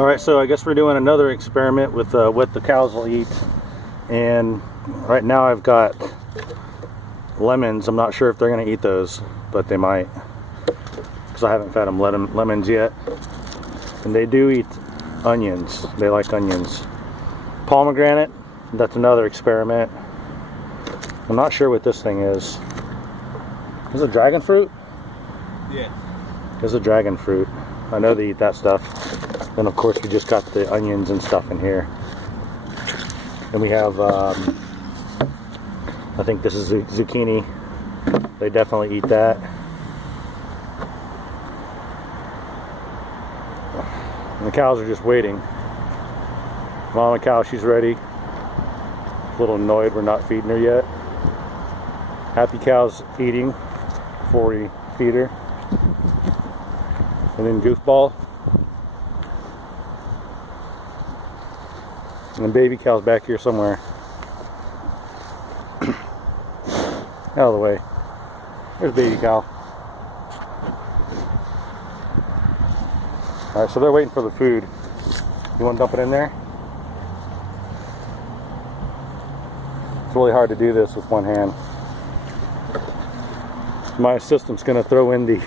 Alright, so I guess we're doing another experiment with what the cows will eat. And right now I've got lemons. I'm not sure if they're going to eat those, but they might, because I haven't fed them lemons yet. And they do eat onions. They like onions. Pomegranate, that's another experiment. I'm not sure what this thing is. Is it dragon fruit? Yeah. It's a dragon fruit. I know they eat that stuff. Then of course we just got the onions and stuff in here. And we have, I think this is zucchini. They definitely eat that. And the cows are just waiting. Mama cow, she's ready. A little annoyed we're not feeding her yet. Happy cow's eating before we feed her. And then Goofball. And then baby cow's back here somewhere. Out of the way. There's baby cow. Alright, so they're waiting for the food. You want to dump it in there? It's really hard to do this with one hand. My assistant's going to throw in the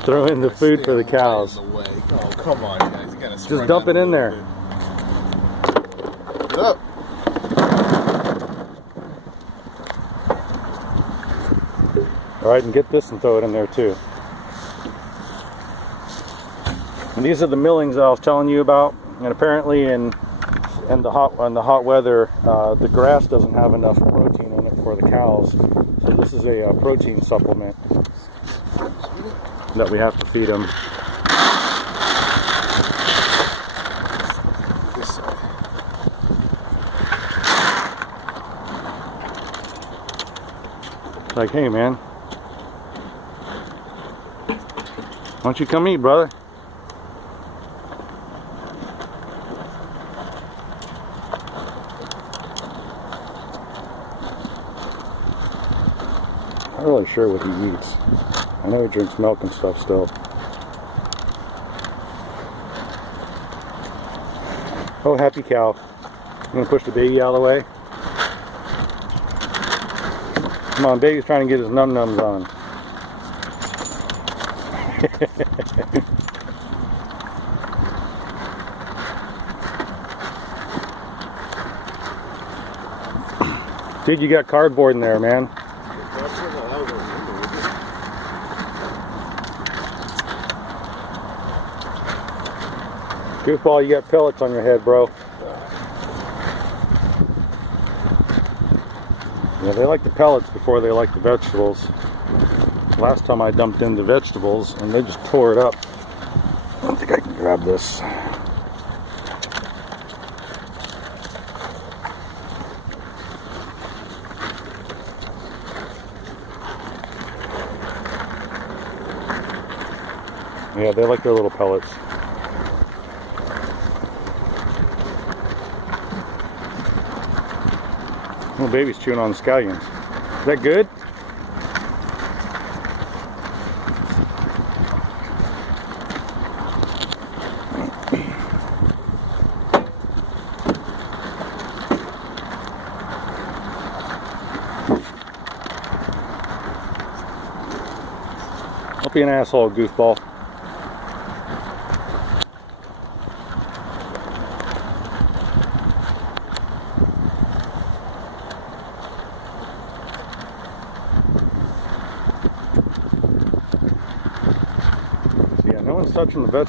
throw in the food for the cows. Oh, come on, guys. You gotta just dump it in there. Get up. Alright, and get this and throw it in there too. And these are the millings that I was telling you about. And apparently in the hot weather, the grass doesn't have enough protein in it for the cows. So this is a protein supplement that we have to feed them. It's like, hey man, why don't you come eat, brother? I'm not really sure what he eats. I know he drinks milk and stuff still. Oh, happy cow. I'm going to push the baby out of the way. Come on, baby's trying to get his num-nums on. Dude, you got cardboard in there, man. Goofball, you got pellets on your head, bro. Yeah, they like the pellets before they like the vegetables. Last time I dumped in the vegetables and they just tore it up. I don't think I can grab this. Yeah, they like their little pellets. Little baby's chewing on the scallions. Is that good? Don't be an asshole, Goofball. No one's touching the vegetables.